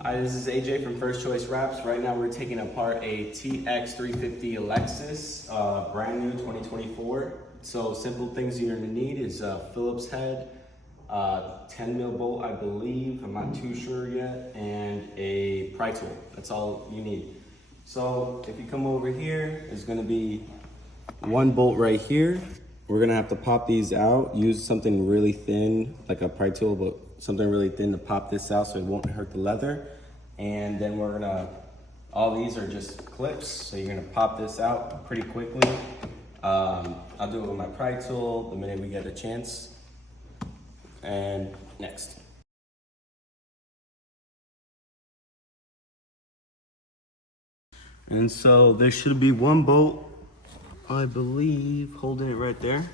Hi, this is AJ from First Choice Wraps. Right now we're taking apart a TX 350 Lexus, brand new 2024. So simple things you're gonna need is a Phillips head, 10 mil bolt I believe, I'm not too sure yet, and a pry tool. That's all you need. So if you come over here, there's gonna be one bolt right here. We're gonna have to pop these out, use something really thin, like a pry tool, but something really thin to pop this out so it won't hurt the leather. And then we're gonna, all these are just clips, so you're gonna pop this out pretty quickly. I'll do it with my pry tool the minute we get a chance. And next. And so there should be one bolt, I believe, holding it right there.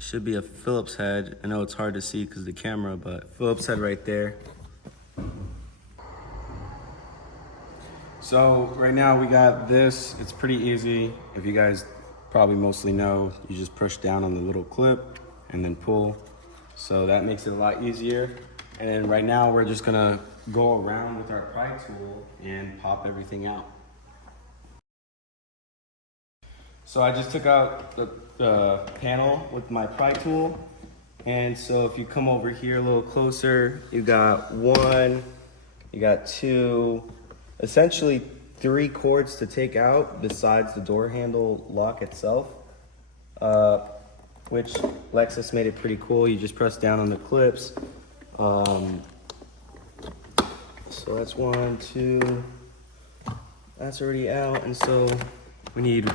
Should be a Phillips head. I know it's hard to see because of the camera, but Phillips head right there. So right now we got this. It's pretty easy. If you guys probably mostly know, you just push down on the little clip and then pull. So that makes it a lot easier. And then right now we're just gonna go around with our pry tool and pop everything out. So I just took out the panel with my pry tool. And so if you come over here a little closer, you got one, you got two, essentially 3 cords to take out besides the door handle lock itself, which Lexus made it pretty cool. You just press down on the clips. So that's 1, 2, that's already out. And so we need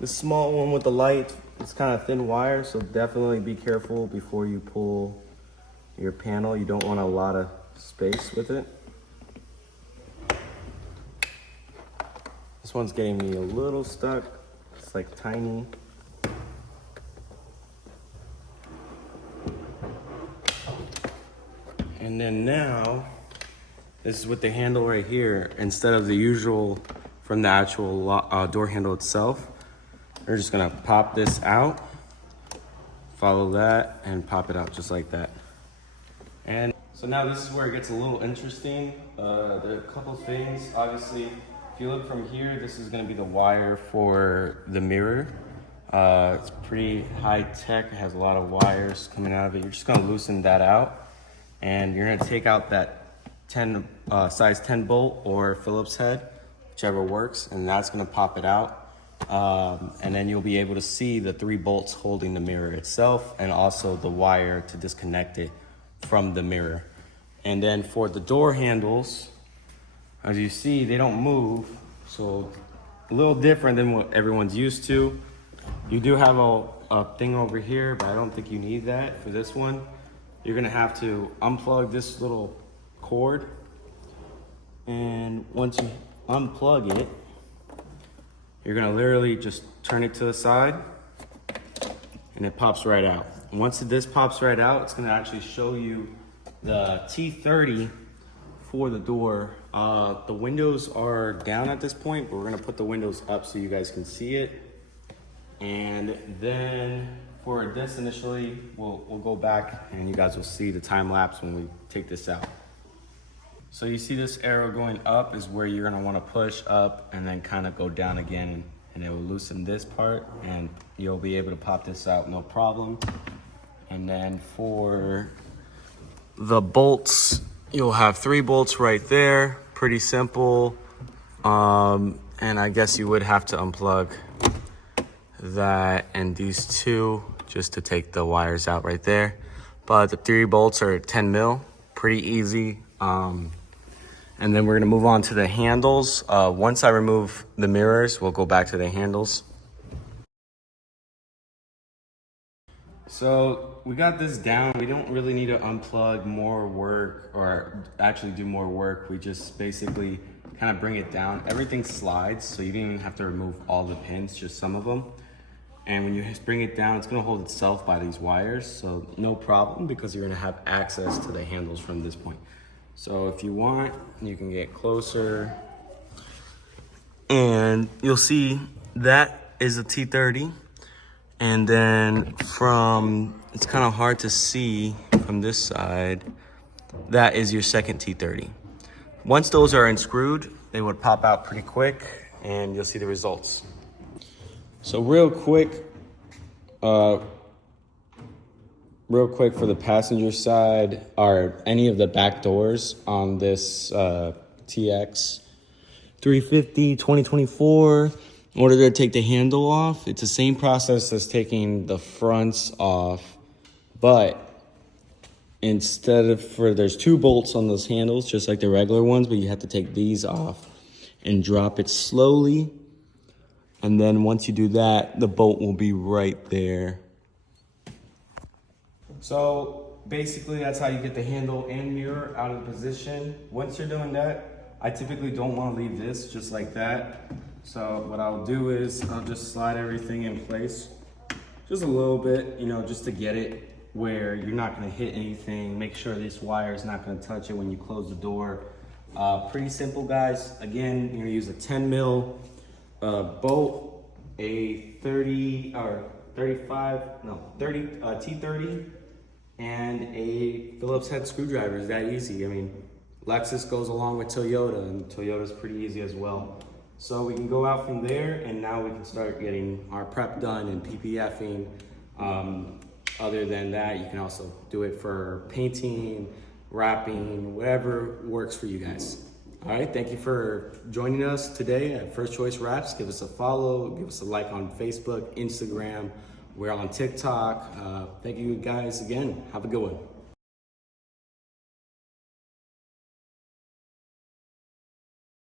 the small one with the light. It's kind of thin wire, so definitely be careful before you pull your panel. You don't want a lot of space with it. This one's getting me a little stuck. It's like tiny. And then now, this is with the handle right here. Instead of the usual from the actual door handle itself, we're just gonna pop this out, follow that, and pop it out just like that. And so now this is where it gets a little interesting. There are a couple things. Obviously, if you look from here, this is gonna be the wire for the mirror. It's pretty high tech. It has a lot of wires coming out of it. You're just gonna loosen that out, and you're gonna take out that size 10 bolt or Phillips head, whichever works, and that's gonna pop it out. And then you'll be able to see the 3 bolts holding the mirror itself and also the wire to disconnect it from the mirror. And then for the door handles, as you see, they don't move, so a little different than what everyone's used to. You do have a thing over here, but I don't think you need that for this one. You're gonna have to unplug this little cord, and once you unplug it, you're gonna literally just turn it to the side and it pops right out. And once this pops right out, it's gonna actually show you the T30 for the door. The windows are down at this point, but we're gonna put the windows up so you guys can see it. And then for this initially, we'll go back and you guys will see the time lapse when we take this out. So you see this arrow going up is where you're gonna wanna push up and then kind of go down again, and it will loosen this part and you'll be able to pop this out no problem. And then for the bolts, you'll have 3 bolts right there, pretty simple. And I guess you would have to unplug that and these 2 just to take the wires out right there. But the 3 bolts are 10 mil, pretty easy. And then we're gonna move on to the handles. Once I remove the mirrors, we'll go back to the handles. So we got this down. We don't really need to unplug more work or actually do more work. We just basically kind of bring it down. Everything slides, so you don't even have to remove all the pins, just some of them. And when you bring it down, it's gonna hold itself by these wires, so no problem because you're gonna have access to the handles from this point. So if you want, you can get closer and you'll see that is a T30. And then from, it's kind of hard to see from this side, that is your second T30. Once those are unscrewed, they would pop out pretty quick and you'll see the results. So real quick for the passenger side are any of the back doors on this TX 350 2024. In order to take the handle off, it's the same process as taking the fronts off, but there's 2 bolts on those handles, just like the regular ones, but you have to take these off and drop it slowly. And then once you do that, the bolt will be right there. So basically that's how you get the handle and mirror out of position. Once you're doing that, I typically don't want to leave this just like that. So what I'll do is I'll just slide everything in place just a little bit, you know, just to get it where you're not going to hit anything. Make sure this wire is not going to touch it when you close the door. Pretty simple, guys. Again, you're going to use a 10 mil bolt, a 30 T30, and a Phillips head screwdriver. Is that easy? I mean, Lexus goes along with Toyota, and Toyota's pretty easy as well. So we can go out from there, and now we can start getting our prep done and PPFing. Other than that, you can also do it for painting, wrapping, whatever works for you guys. All right, thank you for joining us today at First Choice Wraps. Give us a follow, give us a like on Facebook, Instagram. We're on TikTok. Thank you guys again. Have a good one.